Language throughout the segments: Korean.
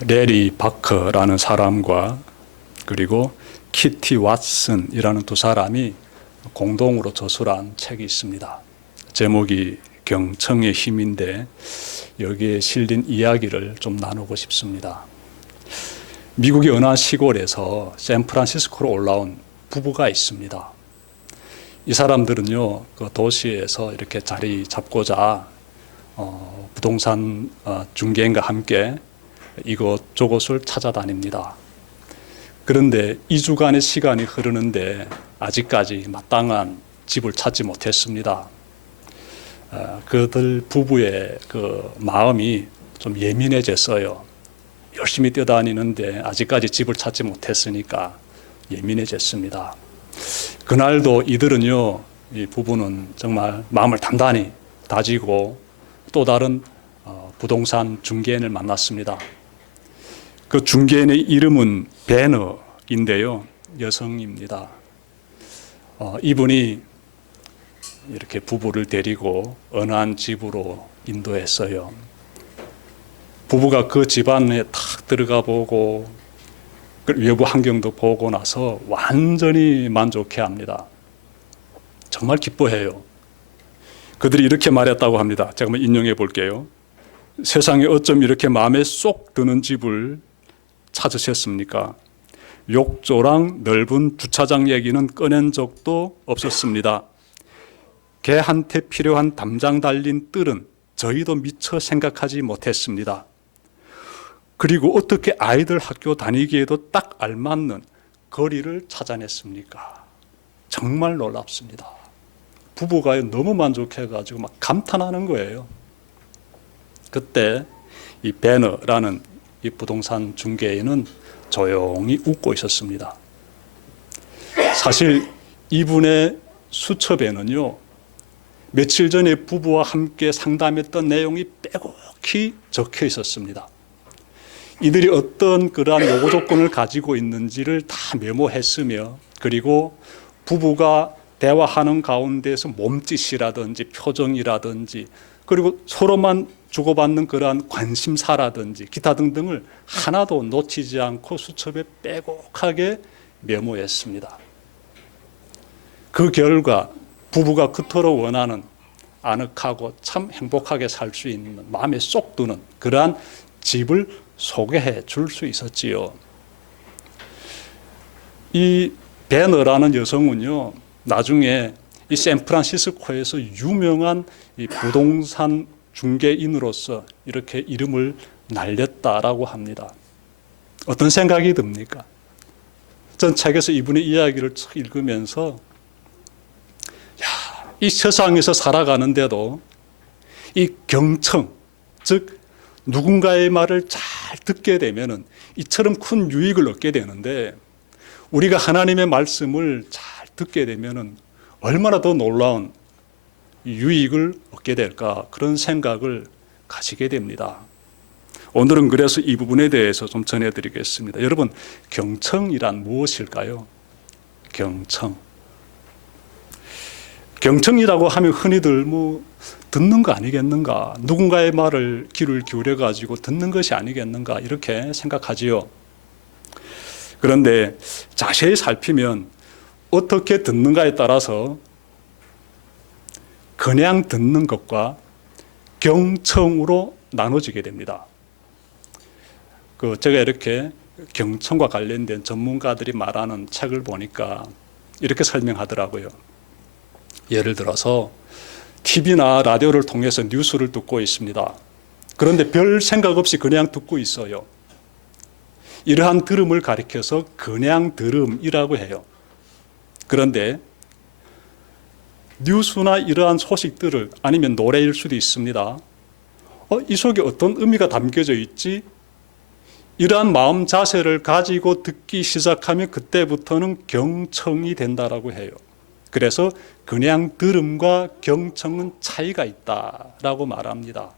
레리 바커라는 사람과 그리고 키티 왓슨이라는 두 사람이 공동으로 저술한 책이 있습니다. 제목이 경청의 힘인데 여기에 실린 이야기를 좀 나누고 싶습니다. 미국의 어느 한 시골에서 샌프란시스코로 올라온 부부가 있습니다. 이 사람들은요, 그 도시에서 이렇게 자리 잡고자 부동산 중개인과 함께 이곳저곳을 찾아다닙니다. 그런데 2주간의 시간이 흐르는데 아직까지 마땅한 집을 찾지 못했습니다. 그들 부부의 그 마음이 좀 예민해졌어요. 열심히 뛰어다니는데 아직까지 집을 찾지 못했으니까 예민해졌습니다. 그날도 이들은요, 이 부부는 정말 마음을 단단히 다지고 또 다른 부동산 중개인을 만났습니다. 그 중개인의 이름은 배너인데요, 여성입니다. 이분이 이렇게 부부를 데리고 어느 한 집으로 인도했어요. 부부가 그 집 안에 탁 들어가 보고 외부 환경도 보고 나서 완전히 만족해합니다. 정말 기뻐해요. 그들이 이렇게 말했다고 합니다. 제가 한번 인용해 볼게요. 세상에 어쩜 이렇게 마음에 쏙 드는 집을 찾으셨습니까? 욕조랑 넓은 주차장 얘기는 꺼낸 적도 없었습니다. 개한테 필요한 담장 달린 뜰은 저희도 미처 생각하지 못했습니다. 그리고 어떻게 아이들 학교 다니기에도 딱 알맞는 거리를 찾아냈습니까? 정말 놀랍습니다. 부부가 너무 만족해가지고 막 감탄하는 거예요. 그때 이 배너라는 이 부동산 중개인은 조용히 웃고 있었습니다. 사실 이분의 수첩에는요, 며칠 전에 부부와 함께 상담했던 내용이 빼곡히 적혀 있었습니다. 이들이 어떤 그러한 요구 조건을 가지고 있는지를 다 메모했으며, 그리고 부부가 대화하는 가운데서 몸짓이라든지 표정이라든지 그리고 서로만 주고받는 그러한 관심사라든지 기타 등등을 하나도 놓치지 않고 수첩에 빼곡하게 메모했습니다. 그 결과 부부가 그토록 원하는 아늑하고 참 행복하게 살 수 있는 마음에 쏙 드는 그러한 집을 소개해 줄 수 있었지요. 이 배너라는 여성은요, 나중에 이 샌프란시스코에서 유명한 이 부동산 중개인으로서 이렇게 이름을 날렸다라고 합니다. 어떤 생각이 듭니까? 전 책에서 이분의 이야기를 읽으면서 이 세상에서 살아가는데도 이 경청, 즉 누군가의 말을 잘 듣게 되면은 이처럼 큰 유익을 얻게 되는데, 우리가 하나님의 말씀을 잘 듣게 되면은 얼마나 더 놀라운 유익을 얻게 될까, 그런 생각을 가지게 됩니다. 오늘은 그래서 이 부분에 대해서 좀 전해드리겠습니다. 여러분, 경청이란 무엇일까요? 경청이라고 하면 흔히들 듣는 거 아니겠는가, 누군가의 말을 귀를 기울여 가지고 듣는 것이 아니겠는가, 이렇게 생각하지요. 그런데 자세히 살피면 어떻게 듣는가에 따라서 그냥 듣는 것과 경청으로 나눠지게 됩니다. 제가 이렇게 경청과 관련된 전문가들이 말하는 책을 보니까 이렇게 설명하더라고요. 예를 들어서 TV나 라디오를 통해서 뉴스를 듣고 있습니다. 그런데 별 생각 없이 그냥 듣고 있어요. 이러한 들음을 가리켜서 그냥 들음이라고 해요. 그런데 뉴스나 이러한 소식들을, 아니면 노래일 수도 있습니다. 이 속에 어떤 의미가 담겨져 있지? 이러한 마음 자세를 가지고 듣기 시작하면 그때부터는 경청이 된다라고 해요. 그래서 그냥 들음과 경청은 차이가 있다라고 말합니다.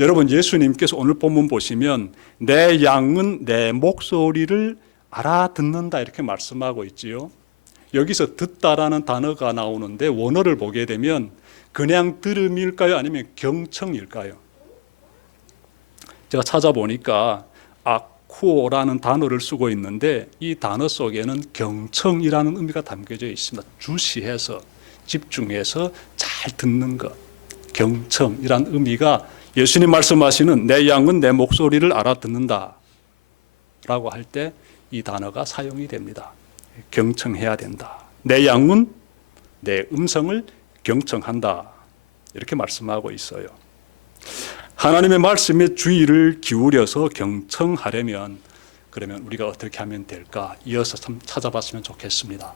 여러분, 예수님께서 오늘 본문 보시면 내 양은 내 목소리를 알아듣는다 이렇게 말씀하고 있지요. 여기서 듣다라는 단어가 나오는데 원어를 보게 되면 그냥 들음일까요? 아니면 경청일까요? 제가 찾아보니까 아쿠오라는 단어를 쓰고 있는데 이 단어 속에는 경청이라는 의미가 담겨져 있습니다. 주시해서 집중해서 잘 듣는 것, 경청이라는 의미가 예수님 말씀하시는 내 양은 내 목소리를 알아듣는다 라고 할 때 이 단어가 사용이 됩니다. 경청해야 된다. 내 양은 내 음성을 경청한다. 이렇게 말씀하고 있어요. 하나님의 말씀에 주의를 기울여서 경청하려면 그러면 우리가 어떻게 하면 될까? 이어서 좀 찾아봤으면 좋겠습니다.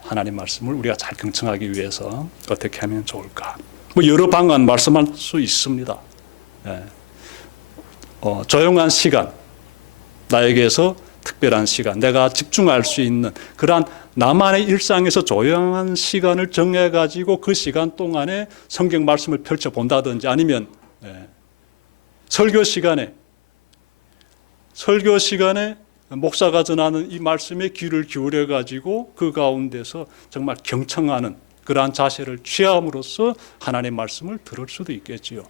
하나님 말씀을 우리가 잘 경청하기 위해서 어떻게 하면 좋을까? 뭐 여러 방안 말씀할 수 있습니다. 예. 조용한 시간, 나에게서 특별한 시간, 내가 집중할 수 있는 그러한 나만의 일상에서 조용한 시간을 정해가지고 그 시간 동안에 성경 말씀을 펼쳐본다든지 아니면 설교 시간에 목사가 전하는 이 말씀에 귀를 기울여가지고 그 가운데서 정말 경청하는 그러한 자세를 취함으로써 하나님의 말씀을 들을 수도 있겠지요.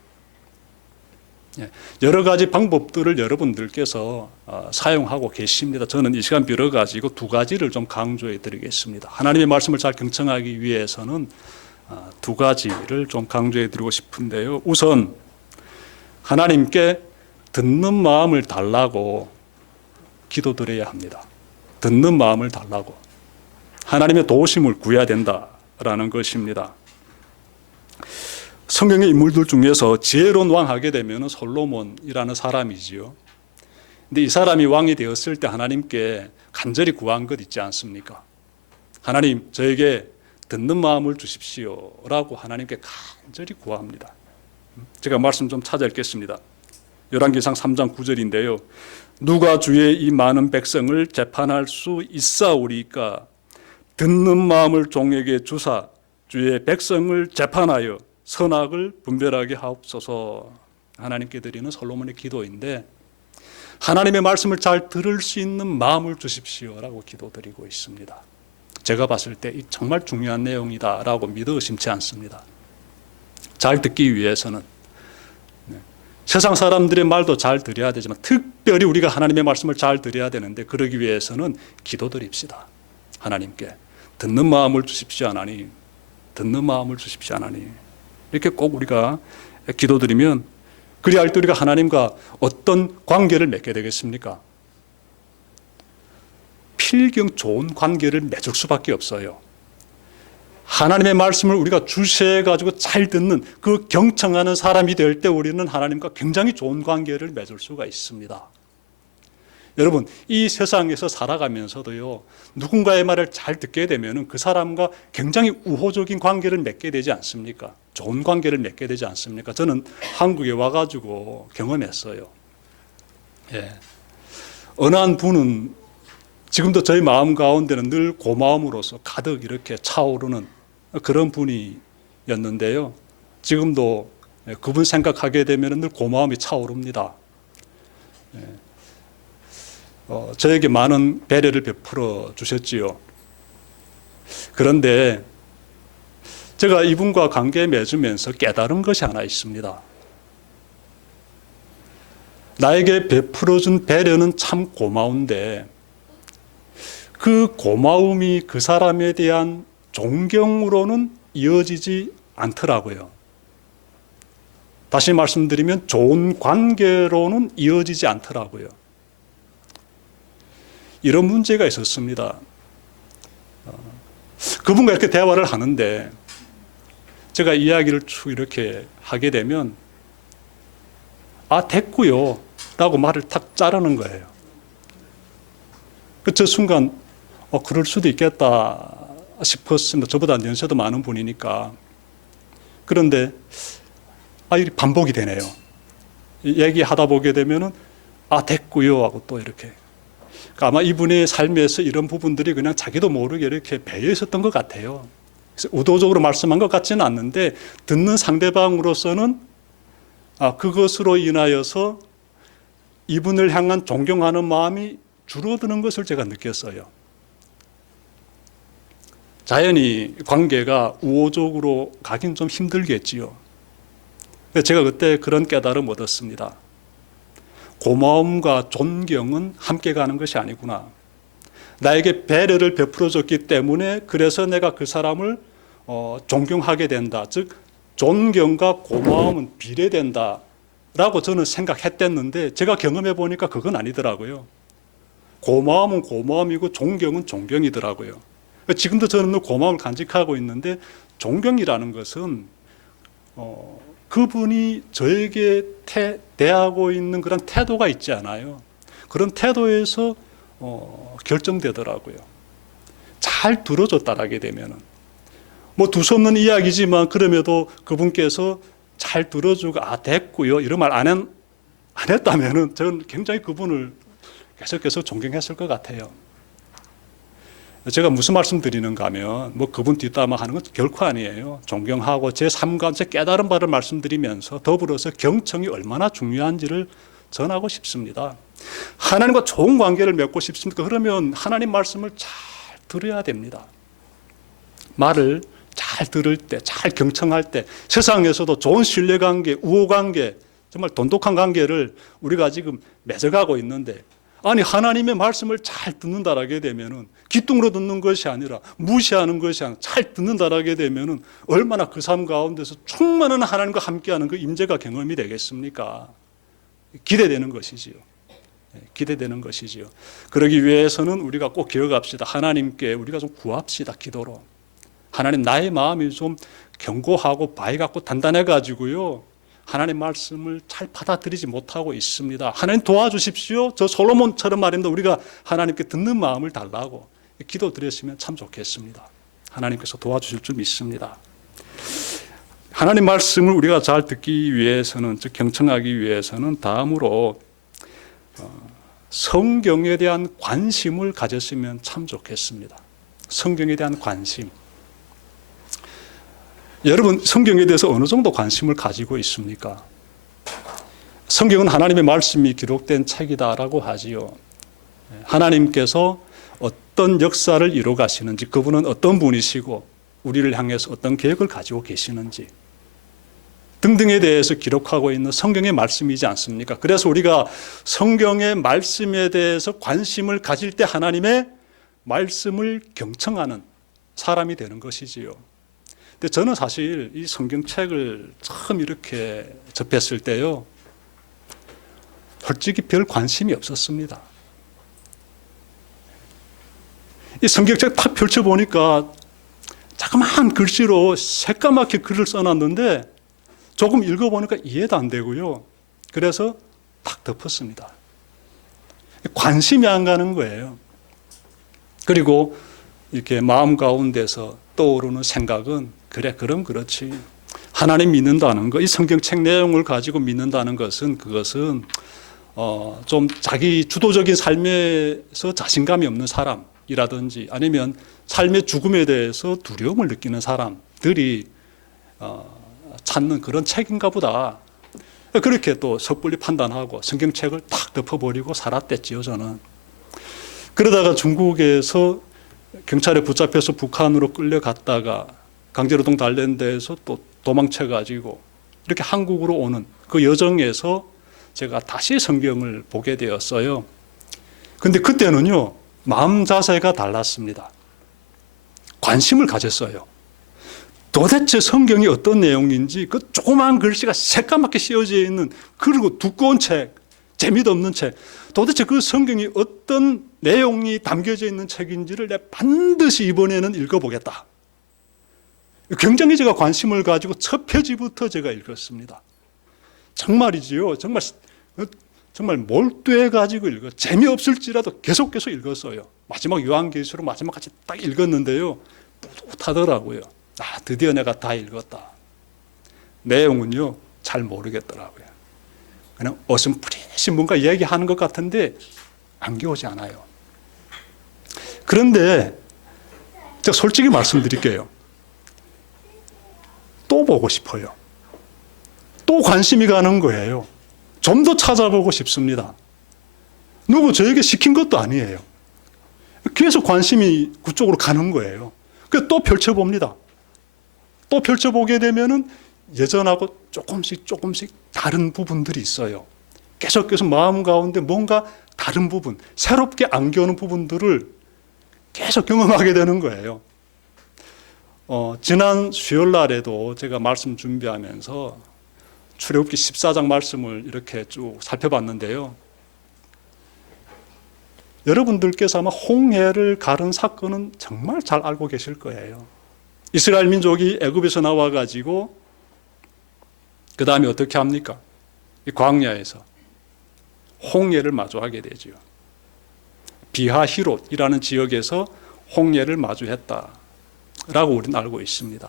여러 가지 방법들을 여러분들께서 사용하고 계십니다. 저는 이 시간 빌어가지고 두 가지를 좀 강조해 드리겠습니다. 하나님의 말씀을 잘 경청하기 위해서는 두 가지를 좀 강조해 드리고 싶은데요. 우선 하나님께 듣는 마음을 달라고 기도드려야 합니다. 듣는 마음을 달라고. 하나님의 도우심을 구해야 된다라는 것입니다. 성경의 인물들 중에서 지혜로운 왕 하게 되면 솔로몬이라는 사람이지요. 근데 이 사람이 왕이 되었을 때 하나님께 간절히 구한 것 있지 않습니까? 하나님, 저에게 듣는 마음을 주십시오 라고 하나님께 간절히 구합니다. 제가 말씀 좀 찾아 읽겠습니다. 열왕기상 3장 9절인데요. 누가 주의 이 많은 백성을 재판할 수 있사오리까? 듣는 마음을 종에게 주사 주의 백성을 재판하여 선악을 분별하게 하옵소서. 하나님께 드리는 솔로몬의 기도인데 하나님의 말씀을 잘 들을 수 있는 마음을 주십시오라고 기도드리고 있습니다. 제가 봤을 때 정말 중요한 내용이다라고 믿어 의심치 않습니다. 잘 듣기 위해서는 세상 사람들의 말도 잘 들어야 되지만 특별히 우리가 하나님의 말씀을 잘 들어야 되는데 그러기 위해서는 기도드립시다. 하나님께 듣는 마음을 주십시오 하나님, 듣는 마음을 주십시오 하나님. 이렇게 꼭 우리가 기도드리면 그리할 때 우리가 하나님과 어떤 관계를 맺게 되겠습니까? 필경 좋은 관계를 맺을 수밖에 없어요. 하나님의 말씀을 우리가 주시해가지고 잘 듣는 그 경청하는 사람이 될 때 우리는 하나님과 굉장히 좋은 관계를 맺을 수가 있습니다. 여러분, 이 세상에서 살아가면서도요, 누군가의 말을 잘 듣게 되면 그 사람과 굉장히 우호적인 관계를 맺게 되지 않습니까? 좋은 관계를 맺게 되지 않습니까? 저는 한국에 와가지고 경험했어요. 예. 어느 한 분은 지금도 저희 마음 가운데는 늘 고마움으로서 가득 이렇게 차오르는 그런 분이었는데요. 지금도 그분 생각하게 되면 늘 고마움이 차오릅니다. 예. 저에게 많은 배려를 베풀어 주셨지요. 그런데 제가 이분과 관계 맺으면서 깨달은 것이 하나 있습니다. 나에게 베풀어준 배려는 참 고마운데 그 고마움이 그 사람에 대한 존경으로는 이어지지 않더라고요. 다시 말씀드리면 좋은 관계로는 이어지지 않더라고요. 이런 문제가 있었습니다. 그분과 이렇게 대화를 하는데 제가 이야기를 쭉 이렇게 하게 되면 됐고요 라고 말을 탁 자르는 거예요. 저 순간 그럴 수도 있겠다 싶었습니다. 저보다 연세도 많은 분이니까. 그런데 이렇게 반복이 되네요. 얘기하다 보게 되면은 됐고요 하고 또 이렇게. 아마 이분의 삶에서 이런 부분들이 그냥 자기도 모르게 이렇게 배어 있었던 것 같아요. 그래서 의도적으로 말씀한 것 같지는 않는데 듣는 상대방으로서는 그것으로 인하여서 이분을 향한 존경하는 마음이 줄어드는 것을 제가 느꼈어요. 자연히 관계가 우호적으로 가긴 좀 힘들겠지요. 제가 그때 그런 깨달음 얻었습니다. 고마움과 존경은 함께 가는 것이 아니구나. 나에게 배려를 베풀어줬기 때문에 그래서 내가 그 사람을 존경하게 된다. 즉 존경과 고마움은 비례된다 라고 저는 생각했댔는데 제가 경험해 보니까 그건 아니더라고요. 고마움은 고마움이고 존경은 존경이더라고요. 지금도 저는 고마움을 간직하고 있는데 존경이라는 것은 그분이 저에게 대하고 있는 그런 태도가 있지 않아요. 그런 태도에서 결정되더라고요. 잘 들어줬다라게 되면은 뭐 두서없는 이야기지만 그럼에도 그분께서 잘 들어주고 됐고요 이런 말 안 했다면은 저는 굉장히 그분을 계속해서 존경했을 것 같아요. 제가 무슨 말씀 드리는가 하면 뭐 그분 뒷담화하는 건 결코 아니에요. 존경하고 제 삶과 제 깨달은 바를 말씀드리면서 더불어서 경청이 얼마나 중요한지를 전하고 싶습니다. 하나님과 좋은 관계를 맺고 싶습니까? 그러면 하나님 말씀을 잘 들어야 됩니다. 말을 잘 들을 때, 잘 경청할 때 세상에서도 좋은 신뢰관계, 우호관계, 정말 돈독한 관계를 우리가 지금 맺어가고 있는데 아니 하나님의 말씀을 잘 듣는다라게 되면은 귀뚱으로 듣는 것이 아니라 무시하는 것이 아니라 잘 듣는다라게 되면은 얼마나 그 삶 가운데서 충만한 하나님과 함께하는 그 임재가 경험이 되겠습니까? 기대되는 것이지요. 기대되는 것이지요. 그러기 위해서는 우리가 꼭 기억합시다. 하나님께 우리가 좀 구합시다. 기도로. 하나님 나의 마음이 좀 견고하고 바위 같고 단단해 가지고요. 하나님 말씀을 잘 받아들이지 못하고 있습니다. 하나님 도와주십시오. 저 솔로몬처럼 말입니다. 우리가 하나님께 듣는 마음을 달라고 기도 드렸으면 참 좋겠습니다. 하나님께서 도와주실 줄 믿습니다. 하나님 말씀을 우리가 잘 듣기 위해서는, 즉 경청하기 위해서는 다음으로 성경에 대한 관심을 가졌으면 참 좋겠습니다. 성경에 대한 관심. 여러분 성경에 대해서 어느 정도 관심을 가지고 있습니까? 성경은 하나님의 말씀이 기록된 책이다라고 하지요. 하나님께서 어떤 역사를 이루어 가시는지, 그분은 어떤 분이시고 우리를 향해서 어떤 계획을 가지고 계시는지 등등에 대해서 기록하고 있는 성경의 말씀이지 않습니까? 그래서 우리가 성경의 말씀에 대해서 관심을 가질 때 하나님의 말씀을 경청하는 사람이 되는 것이지요. 근데 저는 사실 이 성경책을 처음 이렇게 접했을 때요, 솔직히 별 관심이 없었습니다. 이 성경책 딱 펼쳐보니까 자그마한 글씨로 새까맣게 글을 써놨는데 조금 읽어보니까 이해도 안 되고요. 그래서 딱 덮었습니다. 관심이 안 가는 거예요. 그리고 이렇게 마음 가운데서 떠오르는 생각은 그래, 그럼 그렇지. 하나님 믿는다는 것, 이 성경책 내용을 가지고 믿는다는 것은 그것은 좀 자기 주도적인 삶에서 자신감이 없는 사람이라든지 아니면 삶의 죽음에 대해서 두려움을 느끼는 사람들이 찾는 그런 책인가 보다. 그렇게 또 섣불리 판단하고 성경책을 탁 덮어버리고 살았댔지요, 저는. 그러다가 중국에서 경찰에 붙잡혀서 북한으로 끌려갔다가 강제노동 단련대에서 또 도망쳐가지고 이렇게 한국으로 오는 그 여정에서 제가 다시 성경을 보게 되었어요. 근데 그때는요, 마음 자세가 달랐습니다. 관심을 가졌어요. 도대체 성경이 어떤 내용인지 그 조그만 글씨가 새까맣게 씌어져 있는, 그리고 두꺼운 책, 재미도 없는 책, 도대체 그 성경이 어떤 내용이 담겨져 있는 책인지를 내가 반드시 이번에는 읽어보겠다. 굉장히 제가 관심을 가지고 첫 페이지부터 제가 읽었습니다. 정말이지요. 정말 몰두해 가지고 읽어. 재미없을지라도 계속 읽었어요. 마지막 요한계시록 마지막까지 딱 읽었는데요, 뿌듯하더라고요. 드디어 내가 다 읽었다. 내용은요, 잘 모르겠더라고요. 그냥 어슴푸레신 뭔가 이야기하는 것 같은데 안겨오지 않아요. 그런데 제가 솔직히 말씀드릴게요. 또 보고 싶어요. 또 관심이 가는 거예요. 좀 더 찾아보고 싶습니다. 누구 저에게 시킨 것도 아니에요. 계속 관심이 그쪽으로 가는 거예요. 그래서 또 펼쳐봅니다. 또 펼쳐보게 되면은 예전하고 조금씩 다른 부분들이 있어요. 계속해서 마음 가운데 뭔가 다른 부분, 새롭게 안겨오는 부분들을 계속 경험하게 되는 거예요. 지난 수요일 날에도 제가 말씀 준비하면서 출애굽기 14장 말씀을 이렇게 쭉 살펴봤는데요. 여러분들께서 아마 홍해를 가른 사건은 정말 잘 알고 계실 거예요. 이스라엘 민족이 애굽에서 나와가지고 그 다음에 어떻게 합니까? 이 광야에서 홍해를 마주하게 되죠. 비하히롯이라는 지역에서 홍해를 마주했다라고 우리는 알고 있습니다.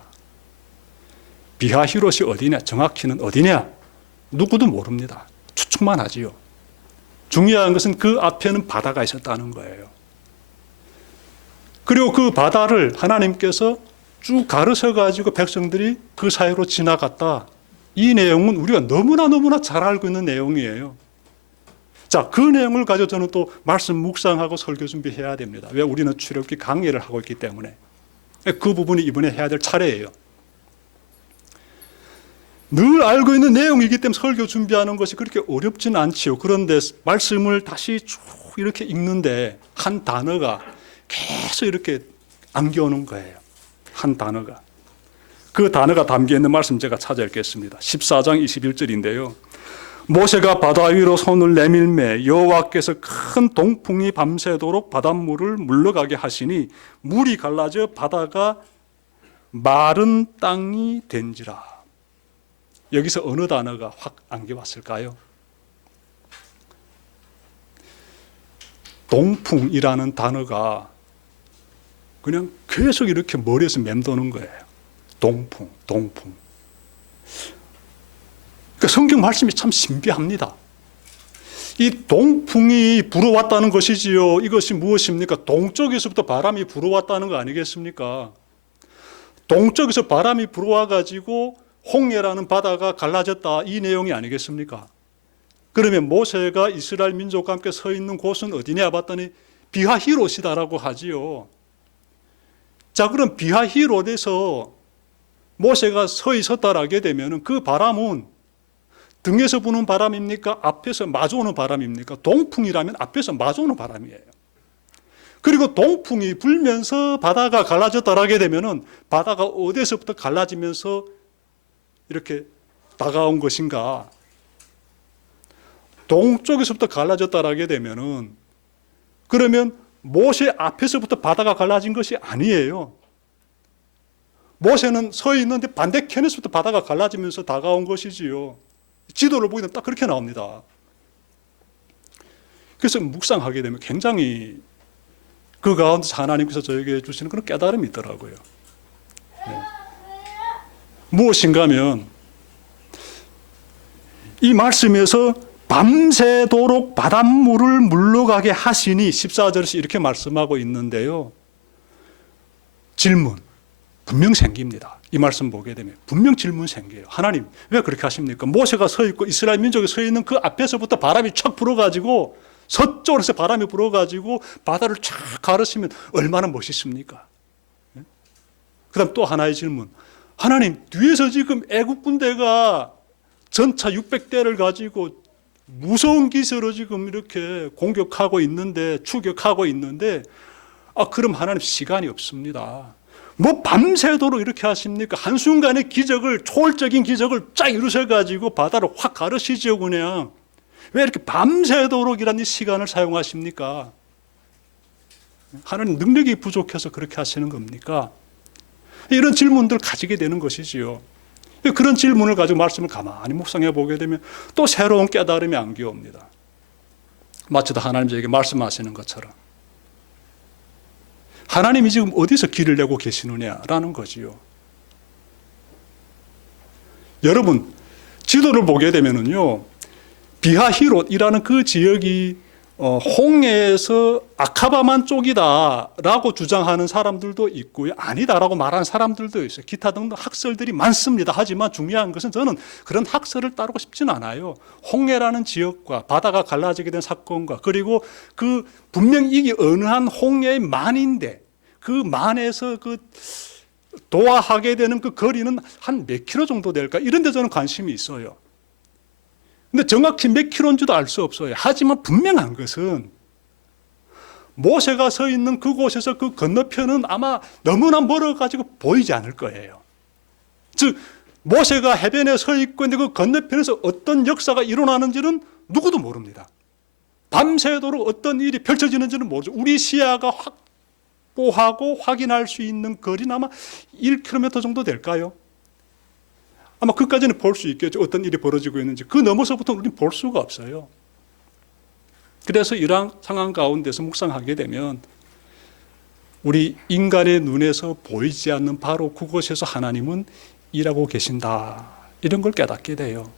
비하히롯이 어디냐? 정확히는 어디냐? 누구도 모릅니다. 추측만 하지요. 중요한 것은 그 앞에는 바다가 있었다는 거예요. 그리고 그 바다를 하나님께서 쭉 가르셔가지고 백성들이 그 사이로 지나갔다. 이 내용은 우리가 너무나 잘 알고 있는 내용이에요. 자, 그 내용을 가지고 저는 또 말씀 묵상하고 설교 준비해야 됩니다. 왜? 우리는 출애굽기 강의를 하고 있기 때문에. 그 부분이 이번에 해야 될 차례예요. 늘 알고 있는 내용이기 때문에 설교 준비하는 것이 그렇게 어렵지는 않지요. 그런데 말씀을 다시 쭉 이렇게 읽는데 한 단어가 계속 이렇게 안겨오는 거예요. 한 단어가. 그 단어가 담겨있는 말씀 제가 찾아 읽겠습니다. 14장 21절인데요. 모세가 바다 위로 손을 내밀매 여호와께서 큰 동풍이 밤새도록 바닷물을 물러가게 하시니 물이 갈라져 바다가 마른 땅이 된지라. 여기서 어느 단어가 확 안겨왔을까요? 동풍이라는 단어가 그냥 계속 이렇게 머리에서 맴도는 거예요. 동풍. 그러니까 성경 말씀이 참 신비합니다. 이 동풍이 불어왔다는 것이지요. 이것이 무엇입니까? 동쪽에서부터 바람이 불어왔다는 거 아니겠습니까? 동쪽에서 바람이 불어와가지고 홍해라는 바다가 갈라졌다. 이 내용이 아니겠습니까? 그러면 모세가 이스라엘 민족과 함께 서 있는 곳은 어디냐 봤더니 비하히롯이다라고 하지요. 자, 그럼 비하히롯에서 모세가 서 있었다라게 되면 그 바람은 등에서 부는 바람입니까? 앞에서 마주오는 바람입니까? 동풍이라면 앞에서 마주오는 바람이에요. 그리고 동풍이 불면서 바다가 갈라졌다라게 되면 바다가 어디서부터 갈라지면서 이렇게 다가온 것인가? 동쪽에서부터 갈라졌다라게 되면은 그러면 모세 앞에서부터 바다가 갈라진 것이 아니에요. 모세는 서 있는데 반대편에서부터 바다가 갈라지면서 다가온 것이지요. 지도를 보기는 딱 그렇게 나옵니다. 그래서 묵상하게 되면 굉장히 그 가운데서 하나님께서 저에게 주시는 그런 깨달음이 있더라고요. 네. 무엇인가 하면 이 말씀에서 밤새도록 바닷물을 물러가게 하시니 14절에서 이렇게 말씀하고 있는데요. 질문 분명 생깁니다. 이 말씀 보게 되면 분명 질문 생겨요. 하나님 왜 그렇게 하십니까? 모세가 서 있고 이스라엘 민족이 서 있는 그 앞에서부터 바람이 촥 불어가지고 서쪽에서 바람이 불어가지고 바다를 쫙 가르시면 얼마나 멋있습니까? 그 다음 또 하나의 질문. 하나님 뒤에서 지금 애국 군대가 전차 600대를 가지고 무서운 기세로 지금 이렇게 공격하고 있는데 추격하고 있는데 그럼 하나님 시간이 없습니다. 뭐 밤새도록 이렇게 하십니까? 한순간의 기적을 초월적인 기적을 쫙 이루셔가지고 바다를 확 가르시죠 그냥. 왜 이렇게 밤새도록이라는 시간을 사용하십니까? 하나님 능력이 부족해서 그렇게 하시는 겁니까? 이런 질문들을 가지게 되는 것이지요. 그런 질문을 가지고 말씀을 가만히 묵상해 보게 되면 또 새로운 깨달음이 안겨옵니다. 마치 하나님 저에게 말씀하시는 것처럼 하나님이 지금 어디서 길을 내고 계시느냐라는 거지요. 여러분 지도를 보게 되면은요 비하히롯이라는 그 지역이 홍해에서 아카바만 쪽이다라고 주장하는 사람들도 있고요. 아니다라고 말하는 사람들도 있어요. 기타 등등 학설들이 많습니다. 하지만 중요한 것은 저는 그런 학설을 따르고 싶지는 않아요. 홍해라는 지역과 바다가 갈라지게 된 사건과 그리고 그 분명히 이게 어느 한 홍해의 만인데 그 만에서 그 도하하게 되는 그 거리는 한 몇 킬로 정도 될까? 이런 데 저는 관심이 있어요. 근데 정확히 몇 킬로인지도 알 수 없어요. 하지만 분명한 것은 모세가 서 있는 그곳에서 그 건너편은 아마 너무나 멀어가지고 보이지 않을 거예요. 즉 모세가 해변에 서 있고 있는데 그 건너편에서 어떤 역사가 일어나는지는 누구도 모릅니다. 밤새도록 어떤 일이 펼쳐지는지는 모르죠. 우리 시야가 확보하고 확인할 수 있는 거리는 아마 1km 정도 될까요? 아마 그까지는 볼 수 있겠죠. 어떤 일이 벌어지고 있는지. 그 넘어서부터는 우리는 볼 수가 없어요. 그래서 이러한 상황 가운데서 묵상하게 되면 우리 인간의 눈에서 보이지 않는 바로 그곳에서 하나님은 일하고 계신다. 이런 걸 깨닫게 돼요.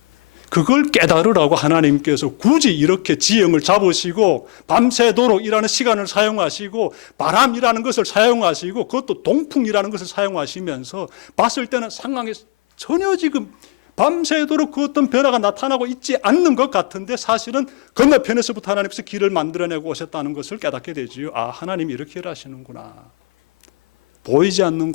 그걸 깨달으라고 하나님께서 굳이 이렇게 지형을 잡으시고 밤새도록 일하는 시간을 사용하시고 바람이라는 것을 사용하시고 그것도 동풍이라는 것을 사용하시면서 봤을 때는 상황이 전혀 지금 밤새도록 그 어떤 변화가 나타나고 있지 않는 것 같은데 사실은 건너편에서부터 하나님께서 길을 만들어내고 오셨다는 것을 깨닫게 되지요. 아, 하나님이 이렇게 일하시는구나. 보이지 않는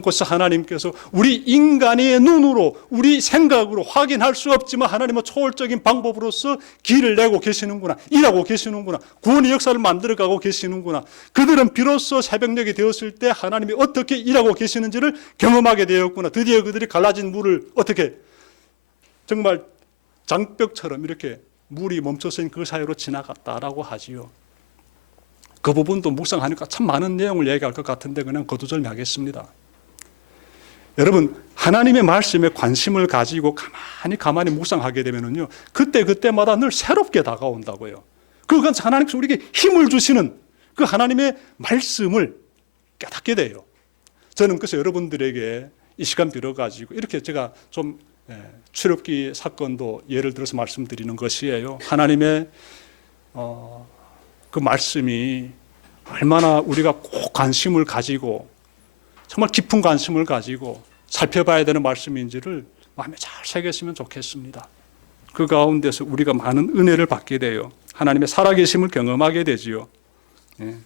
곳에서 하나님께서 우리 인간의 눈으로 우리 생각으로 확인할 수 없지만 하나님은 초월적인 방법으로서 길을 내고 계시는구나. 일하고 계시는구나. 구원의 역사를 만들어가고 계시는구나. 그들은 비로소 새벽녘이 되었을 때 하나님이 어떻게 일하고 계시는지를 경험하게 되었구나. 드디어 그들이 갈라진 물을 어떻게 정말 장벽처럼 이렇게 물이 멈춰서 있는 그 사이로 지나갔다라고 하지요. 그 부분도 묵상하니까 참 많은 내용을 얘기할 것 같은데 그냥 거두절미하겠습니다. 여러분, 하나님의 말씀에 관심을 가지고 가만히 묵상하게 되면요, 그때마다 늘 새롭게 다가온다고요. 그건 하나님께서 우리에게 힘을 주시는 그 하나님의 말씀을 깨닫게 돼요. 저는 그래서 여러분들에게 이 시간 빌어가지고 이렇게 제가 좀 출애굽기 사건도 예를 들어서 말씀드리는 것이에요. 하나님의 그 말씀이 얼마나 우리가 꼭 관심을 가지고 정말 깊은 관심을 가지고 살펴봐야 되는 말씀인지를 마음에 잘 새겼으면 좋겠습니다. 그 가운데서 우리가 많은 은혜를 받게 돼요. 하나님의 살아계심을 경험하게 되지요. 예.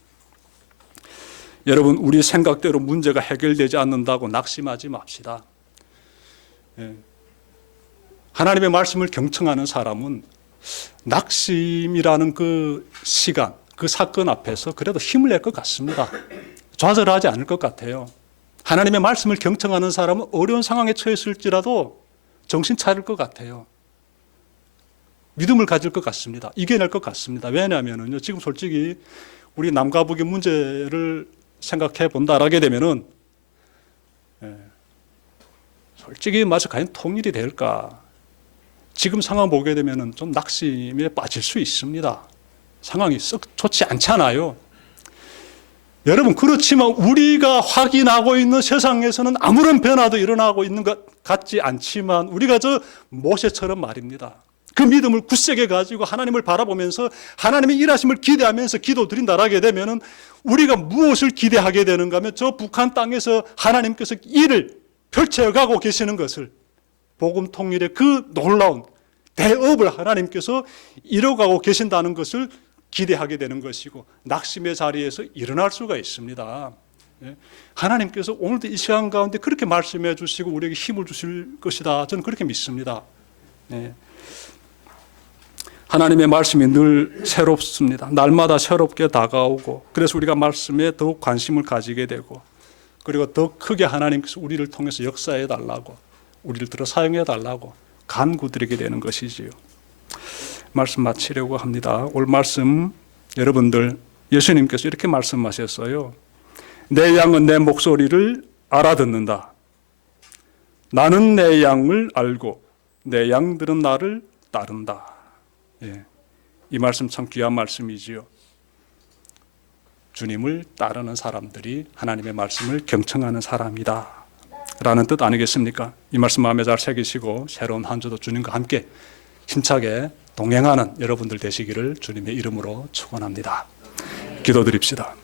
여러분, 우리 생각대로 문제가 해결되지 않는다고 낙심하지 맙시다. 예. 하나님의 말씀을 경청하는 사람은 낙심이라는 그 시간, 그 사건 앞에서 그래도 힘을 낼 것 같습니다. 좌절하지 않을 것 같아요. 하나님의 말씀을 경청하는 사람은 어려운 상황에 처했을지라도 정신 차릴 것 같아요. 믿음을 가질 것 같습니다. 이겨낼 것 같습니다. 왜냐하면요, 지금 솔직히 우리 남과 북의 문제를 생각해 본다라게 되면은 솔직히 말해서 과연 통일이 될까? 지금 상황 보게 되면은 좀 낙심에 빠질 수 있습니다. 상황이 썩 좋지 않잖아요. 여러분, 그렇지만 우리가 확인하고 있는 세상에서는 아무런 변화도 일어나고 있는 것 같지 않지만 우리가 저 모세처럼 말입니다. 그 믿음을 굳세게 가지고 하나님을 바라보면서 하나님의 일하심을 기대하면서 기도드린다라게 되면은 우리가 무엇을 기대하게 되는가 하면 저 북한 땅에서 하나님께서 일을 펼쳐가고 계시는 것을 복음 통일의 그 놀라운 대업을 하나님께서 이뤄가고 계신다는 것을 기대하게 되는 것이고 낙심의 자리에서 일어날 수가 있습니다. 하나님께서 오늘도 이 시간 가운데 그렇게 말씀해 주시고 우리에게 힘을 주실 것이다. 저는 그렇게 믿습니다. 하나님의 말씀이 늘 새롭습니다. 날마다 새롭게 다가오고 그래서 우리가 말씀에 더욱 관심을 가지게 되고 그리고 더 크게 하나님께서 우리를 통해서 역사해 달라고 우리를 들어 사용해 달라고 간구드리게 되는 것이지요. 말씀 마치려고 합니다. 오늘 말씀 여러분들 예수님께서 이렇게 말씀하셨어요. 내 양은 내 목소리를 알아듣는다. 나는 내 양을 알고 내 양들은 나를 따른다. 예. 이 말씀 참 귀한 말씀이지요. 주님을 따르는 사람들이 하나님의 말씀을 경청하는 사람이다 라는 뜻 아니겠습니까? 이 말씀 마음에 잘 새기시고 새로운 한 주도 주님과 함께 힘차게 동행하는 여러분들 되시기를 주님의 이름으로 축원합니다. 기도드립시다.